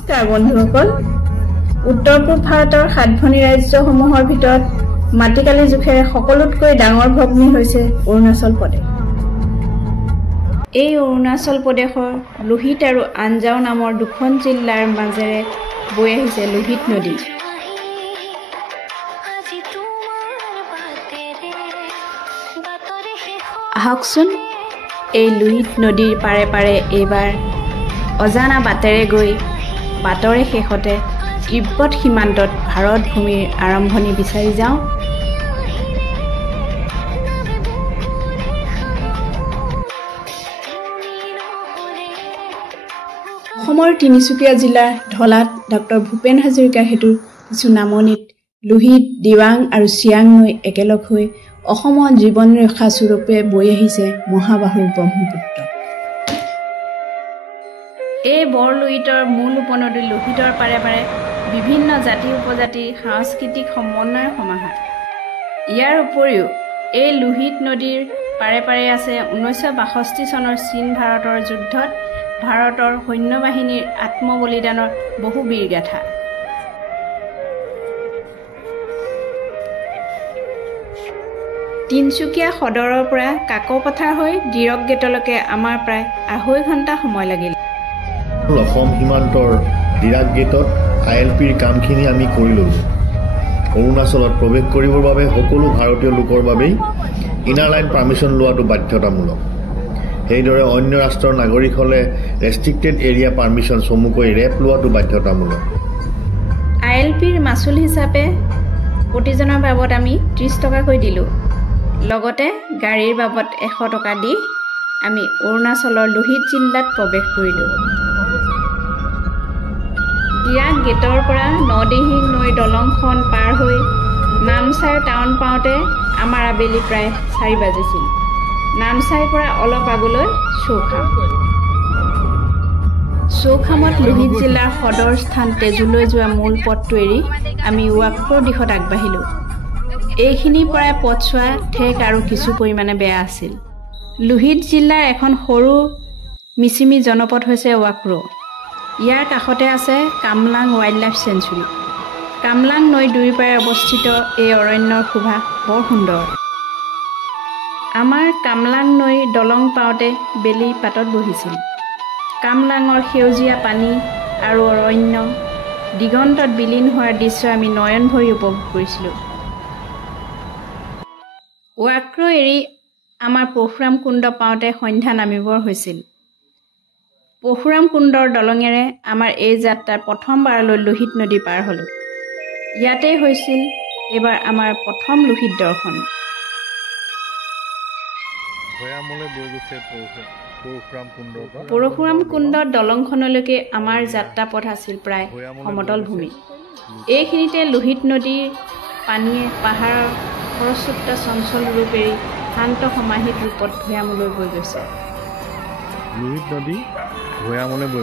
নমস্কাৰ বন্ধুসকল উত্তৰ পূব ভাৰতৰ সাতভনী ৰাজ্যসমূহৰ ভিতৰত মাটিকালি জোখেৰে সকলোতকৈ ডাঙৰ ভগ্নী হৈছে অৰুণাচল প্ৰদেশ এই অৰুণাচল প্ৰদেশৰ লোহিত আৰু আনজাও নামৰ দুখন জিলাৰ মাজেৰে বৈ আহিছে লোহিত নদী আহকচোন এই লোহিত নদীৰ পাৰে পাৰে এইবাৰ অজানা বাটেৰে গৈ বাটৰে শেষতে তিব্বত সীমান্তত ভাৰত ভূমিৰ আৰম্ভণি বিচাৰি যাওঁ অসমৰ তিনিচুকীয়া জিলাৰ ঢলাত ডক্টৰ ভূপেন হাজৰিকা সেতুৰ কিছু নামনিত লোহিত দিৱাং আৰু চিয়াং নৈ একেলগ হৈ অসমৰ জীৱন ৰেখা স্বৰূপে বৈ আহিছে মহাবাহু ব্ৰহ্মপুত্ৰ এই বৰলোহিতৰ মূল উপনদী লোহিতৰ পাৰে পাৰে বিভিন্ন জাতি উপজাতিৰ সাংস্কৃতিক সমন্বয়ৰ সমাহাৰ ইয়াৰ উপৰিও এই লোহিত নদীৰ পাৰে পাৰে আছে 1962 চনৰ চীন ভাৰতৰ যুদ্ধত ভাৰতৰ সৈন্যবাহিনীৰ আত্মবলিদানৰ বহু বীৰগাথা তিনচুকীয়া সদৰৰ পৰা কাকপথাৰ হৈ ডিৰক গেটলৈকে আমাৰ প্ৰায় 2.5 ঘণ্টা সময় লাগিল অসম সীমান্তৰ ডিৰাক গেটত আইএলপিৰ কামখিনি আমি কৰি ল'লোঁ অৰুণাচলত প্ৰৱেশ কৰিবৰ বাবে সকলো ভাৰতীয় লোকৰ বাবেই ইনাৰ লাইন পাৰ্মিশ্যন লোৱাটো বাধ্যতামূলক সেইদৰে অন্য ৰাষ্ট্ৰৰ নাগৰিক হ'লে ৰেষ্ট্ৰিক্টেড এৰিয়া পাৰ্মিশ্যন চমুকৈ ৰেপ লোৱাটো বাধ্যতামূলক আইএলপিৰ মাচুল হিচাপে প্ৰতিজনৰ বাবদ আমি 30 টকাকৈ দিলোঁ লগতে গাড়ীৰ বাবদ 100 টকা দি আমি অৰুণাচলৰ লোহিত জিলাত প্ৰৱেশ কৰিলোঁ ডিৰাক গেটৰ পৰা নদিহিং নৈ দলংখন পাৰ হৈ নামচাই টাউন পাওঁতে আমাৰ আবেলি প্ৰায় 4 বাজিছিল নামচাইৰ পৰা অলপ আগলৈ চৌখামত লোহিত জিলাৰ সদৰ স্থান তেজুলৈ যোৱা মূল পথটো এৰি আমি ৱাক্ৰৰ দিশত আগবাঢ়িলোঁ এইখিনিৰ পৰাই পথছোৱা ঠেক আৰু কিছু পৰিমাণে বেয়া আছিল লোহিত জিলাৰ এখন সৰু মিচিমি জনপদ হৈছে ৱাক্ৰ ইয়াৰ কাষতে আছে Kamlang wild life century Kamlang নৈ দুই পাৰে অৱস্থিত এই অৰণ্যৰ শোভা বৰ সুন্দৰ আমাৰ কামলাং নৈ দলং পাওঁতে বেলি পাতত বহিছিল কামলাঙৰ সেউজীয়া পানী আৰু অৰণ্য দিগন্তত বিলীন হোৱাৰ দৃশ্য আমি নয়ন ভৰি উপভোগ কৰিছিলোঁ ৱাক্ৰ এৰি আমাৰ পৰশুৰাম কুণ্ড পাওঁতে সন্ধ্যা নামিবৰ হৈছিল পৰশুৰাম কুণ্ডৰ দলঙেৰে আমাৰ এই যাত্ৰাৰ প্ৰথমবাৰলৈ লোহিত নদী পাৰ হ'লোঁ ইয়াতেই হৈছিল এইবাৰ আমাৰ প্ৰথম লোহিত দৰ্শন পৰশুৰাম কুণ্ডৰ দলংখনলৈকে আমাৰ যাত্ৰা পথ আছিল প্ৰায় সমতল ভূমি এইখিনিতে লোহিত নদীৰ পানীয়ে পাহাৰৰ খৰস্ৰোতা চঞ্চল ৰূপ এৰি শান্ত সমাহিত ৰূপত ভৈয়ামলৈ বৈ গৈছে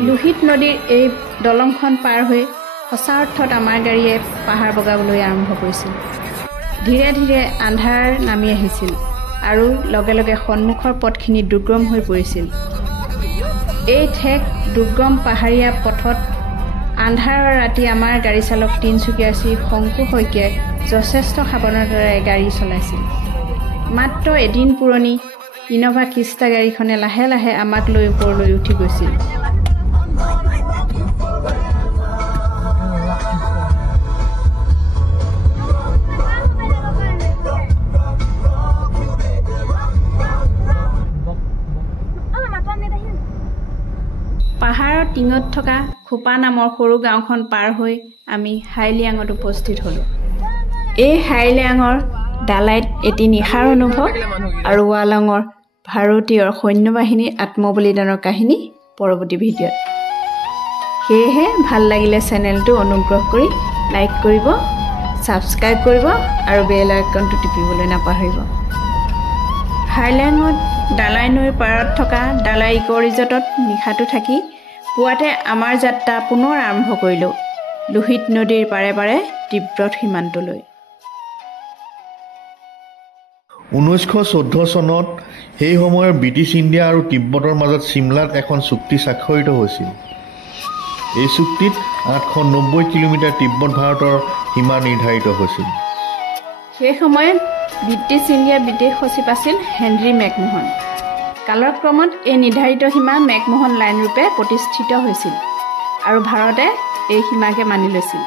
লোহিত নদীৰ এই দলংখন পাৰ হৈ সঁচা অৰ্থত আমাৰ গাড়ীয়ে পাহাৰ বগাবলৈ আৰম্ভ কৰিছিল ধীৰে ধীৰে আন্ধাৰ নামি আহিছিল আৰু লগে লগে সন্মুখৰ পথখিনি দুৰ্গম হৈ পৰিছিল এই ঠেক দুৰ্গম পাহাৰীয়া পথত আন্ধাৰৰ ৰাতি আমাৰ গাড়ী চালক তিনচুকীয়াৰ শ্ৰী শংকু শইকীয়াই যথেষ্ট সাৱধানতাৰে গাড়ী চলাইছিল মাত্ৰ এদিন পুৰণি ইন'ভা খ্ৰীষ্টা গাড়ীখনে লাহে লাহে আমাক লৈ ওপৰলৈ উঠি গৈছিল পাহাৰৰ টিঙত থকা খোপা নামৰ সৰু গাঁওখন পাৰ হৈ আমি হাইলিয়াঙত উপস্থিত হ'লোঁ এই হাইলিয়াঙৰ ডালাইত এটি নিশাৰ অনুভৱ আৰু ৱালঙৰ ভাৰতীয় সৈন্যবাহিনীৰ আত্মবলিদানৰ কাহিনী পৰৱৰ্তী ভিডিঅ'ত সেয়েহে ভাল লাগিলে চেনেলটো অনুগ্ৰহ কৰি লাইক কৰিব ছাবস্ক্ৰাইব কৰিব আৰু বেল আইকনটো টিপিবলৈ নাপাহৰিব হাইলিয়াঙত ডালাই নৈৰ পাৰত থকা ডালাই ইক' ৰিজৰ্টত নিশাটো থাকি পুৱাতে আমাৰ যাত্ৰা পুনৰ আৰম্ভ কৰিলোঁ লোহিত নদীৰ পাৰে পাৰে তিব্বত সীমান্তলৈ 1914 চনত সেই সময়ৰ ব্ৰিটিছ ইণ্ডিয়া আৰু তিব্বতৰ মাজত চিমলাত এখন চুক্তি স্বাক্ষৰিত হৈছিল এই চুক্তিত 890 কিলোমিটাৰ তিব্বত ভাৰতৰ সীমা নিৰ্ধাৰিত হৈছিল। সেই সময়ত ব্ৰিটিছ ইণ্ডিয়াৰ বিদেশ সচিব আছিল হেনৰী মেকমোহন। কালক্ৰমত এই নিৰ্ধাৰিত সীমা মেকমোহন লাইন ৰূপে প্ৰতিষ্ঠিত হৈছিল আৰু ভাৰতে এই সীমাকে মানি লৈছিল।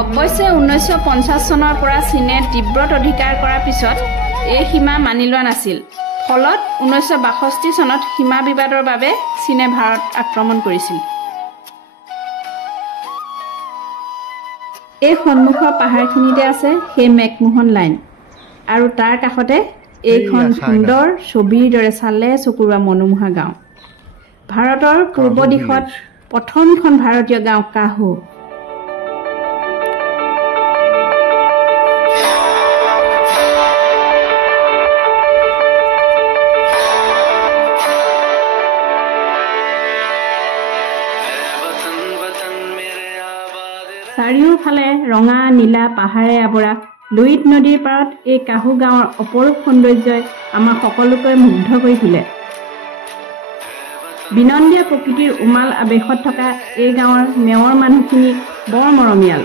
অৱশ্যে 1950 চনৰ পৰা চীনে তিব্বত অধিকাৰ কৰাৰ পিছত এই সীমা মানি লোৱা নাছিল। ফলত 1962 চনত সীমা বিবাদৰ বাবে চীনে ভাৰত আক্ৰমণ কৰিছিল। এই সন্মুখৰ পাহাৰখিনিতে আছে সেই মেকমোহন লাইন আৰু তাৰ কাষতে এইখন সুন্দৰ ছবিৰ দৰে চালে চকুৰোৱা মনোমোহা গাঁও। ভাৰতৰ পূৰ্ব দিশত প্ৰথমখন ভাৰতীয় গাঁও কাহু। চাৰিওফালে ৰঙা নীলা পাহাৰে আৱৰা লোহিত নদীৰ পাৰত এই কাহু গাঁৱৰ অপৰূপ সৌন্দৰ্যই আমাক সকলোকে মুগ্ধ কৰি তোলে। বিনন্দীয়া প্ৰকৃতিৰ উমাল আৱেশত থকা এই গাঁৱৰ মেৱৰ মানুহখিনি বৰ মৰমীয়াল।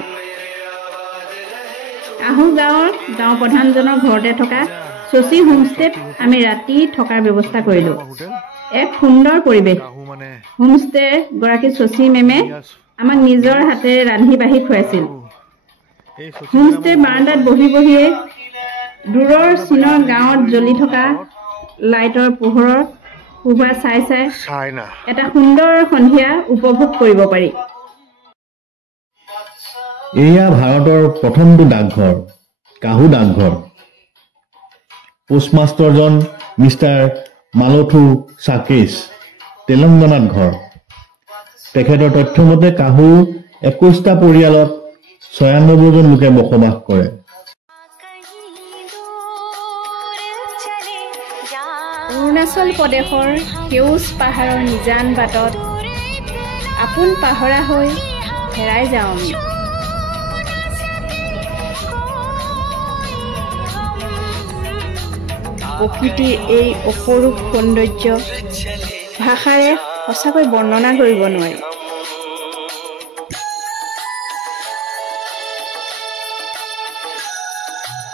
কাহু গাঁৱৰ গাঁও প্ৰধানজনৰ ঘৰতে থকা শশী হোমষ্টেত আমি ৰাতি থকাৰ ব্যৱস্থা কৰিলোঁ। এক সুন্দৰ পৰিৱেশ। হোমষ্টেৰ গৰাকী শশী মেমে আমাক নিজৰ হাতেৰে ৰান্ধি বাঢ়ি খুৱাইছিল। হোমষ্টেৰ বাৰাণ্ডাত বহি বহিয়ে দূৰৰ চীনৰ গাঁৱত জ্বলি থকা লাইটৰ পোহৰৰ শোভা চাই এটা সুন্দৰ সন্ধিয়া উপভোগ কৰিব পাৰি। এয়া ভাৰতৰ প্ৰথমটো ডাকঘৰ, কাহু ডাকঘৰ। পোষ্টমাষ্টাৰজন মিষ্টাৰ মালথু চাকেছ, তেলেংগানাত ঘৰ। তেখেতৰ তথ্যমতে কাহু 21টা পৰিয়ালত 96জন লোকে বসবাস কৰে। অৰুণাচল প্ৰদেশৰ সেউজ পাহাৰৰ নিজান বাটত আপোন পাহৰা হৈ হেৰাই যাওঁ আমি। প্ৰকৃতিৰ এই অপৰূপ সৌন্দৰ্য ভাষাৰে সঁচাকৈ বৰ্ণনা কৰিব নোৱাৰি।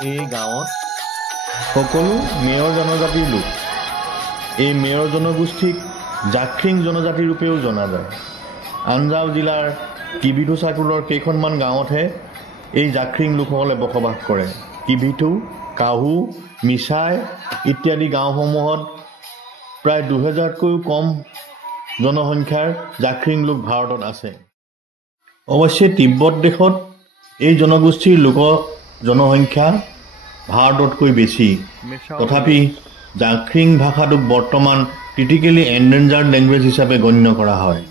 এই গাঁৱত সকলো মেয়ৰ জনজাতিৰ লোক। এই মেয়ৰ জনগোষ্ঠীক জাখৰিং জনজাতি ৰূপেও জনা যায়। আঞ্জাও জিলাৰ কিবিথু চাকুলৰ কেইখনমান গাঁৱতহে এই জাখৰিং লোকসকলে বসবাস কৰে। কিবিথু, কাহু, মিছাই ইত্যাদি গাঁওসমূহত প্ৰায় 2000তকৈও কম জনসংখ্যাৰ জাখৰিং লোক ভাৰতত আছে। অৱশ্যে তিব্বত দেশত এই জনগোষ্ঠীৰ লোক জনসংখ্যা ভাৰততকৈ বেছি। তথাপি জাখৰিং ভাষাটোক বৰ্তমান ক্ৰিটিকেলি এণ্ডেঞ্জাৰ্ড লেংগুৱেজ হিচাপে গণ্য কৰা হয়।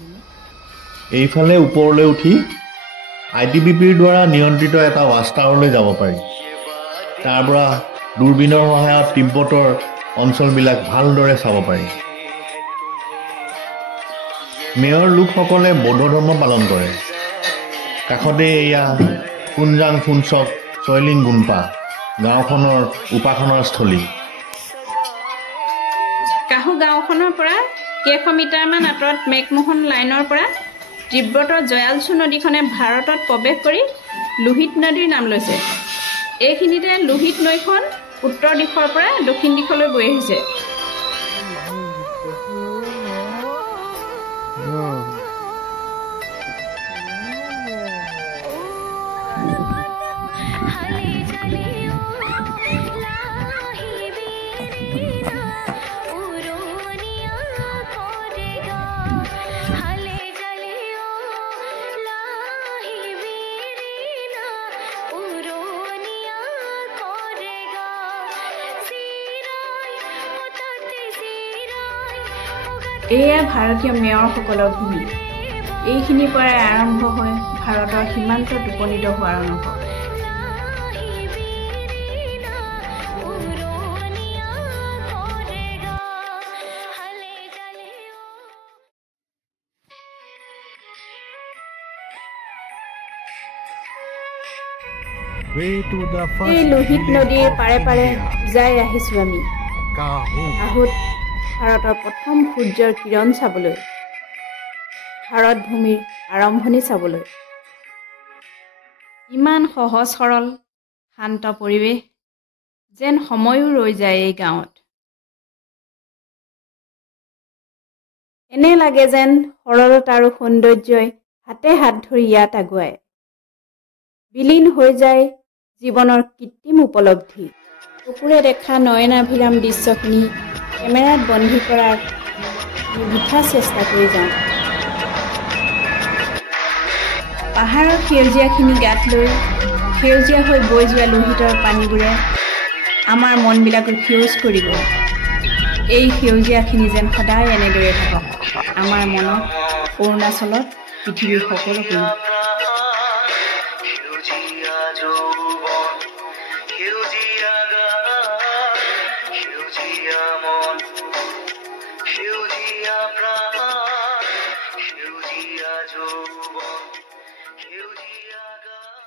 এইফালে ওপৰলৈ উঠি ITBPৰ দ্বাৰা নিয়ন্ত্ৰিত এটা ৱাচ টাৱাৰলৈ যাব পাৰি। তাৰ পৰা দূৰবীনৰ সহায়ত তিব্বতৰ অঞ্চলবিলাক ভালদৰে চাব পাৰি। মেয়ৰ লোকসকলে বৌদ্ধ ধৰ্ম পালন কৰে। কাষতে এয়া কুঞ্জাং ফুনচক চয়লিং গুম্পা, গাঁওখনৰ উপাসনাৰ স্থলী। কাহু গাঁওখনৰ পৰা কেইশ মিটাৰমান আঁতৰত মেকমোহন লাইনৰ পৰা তিব্বতৰ জয়ালছু নদীখনে ভাৰতত প্ৰৱেশ কৰি লোহিত নদীৰ নাম লৈছে। এইখিনিতে লোহিত নৈখন উত্তৰ দিশৰ পৰা দক্ষিণ দিশলৈ বৈ আহিছে। এয়া ভাৰতীয় মেয়ৰসকলৰ ভূমি। এইখিনিৰ পৰাই আৰম্ভ হয় ভাৰতৰ সীমান্তত উপনীত হোৱাৰ অনুভৱ। এই লোহিত নদীৰ পাৰে পাৰে যাই আহিছোঁ আমি কাহুত ভাৰতৰ প্ৰথম সূৰ্যৰ কিৰণ চাবলৈ। ভাৰত ভূমিৰ আৰম্ভণি চাবলৈ। ইমান সহজ সৰল শান্ত পৰিৱেশ, যেন সময়ো ৰৈ যায় এই গাঁৱত। এনে লাগে যেন সৰলতা আৰু সৌন্দৰ্যই হাতে হাত ধৰি ইয়াত আগুৱায়। বিলীন হৈ যায় জীৱনৰ কৃত্ৰিম উপলব্ধি। চকুৰে দেখা নয়নাভিৰাম দৃশ্যখিনি কেমেৰাত বন্দী কৰাৰ বৃথা চেষ্টা কৰি যাওঁ। পাহাৰৰ সেউজীয়াখিনি গাত লৈ সেউজীয়া হৈ বৈ যোৱা লোহিতৰ পানীবোৰে আমাৰ মনবিলাকো সেউজ কৰিব। এই সেউজীয়াখিনি যেন সদায় এনেদৰে থাকক আমাৰ মনত, অৰুণাচলত, পৃথিৱীৰ সকলো কোণত। সেউজীয়া যৌৱন, সেউজীয়া গান।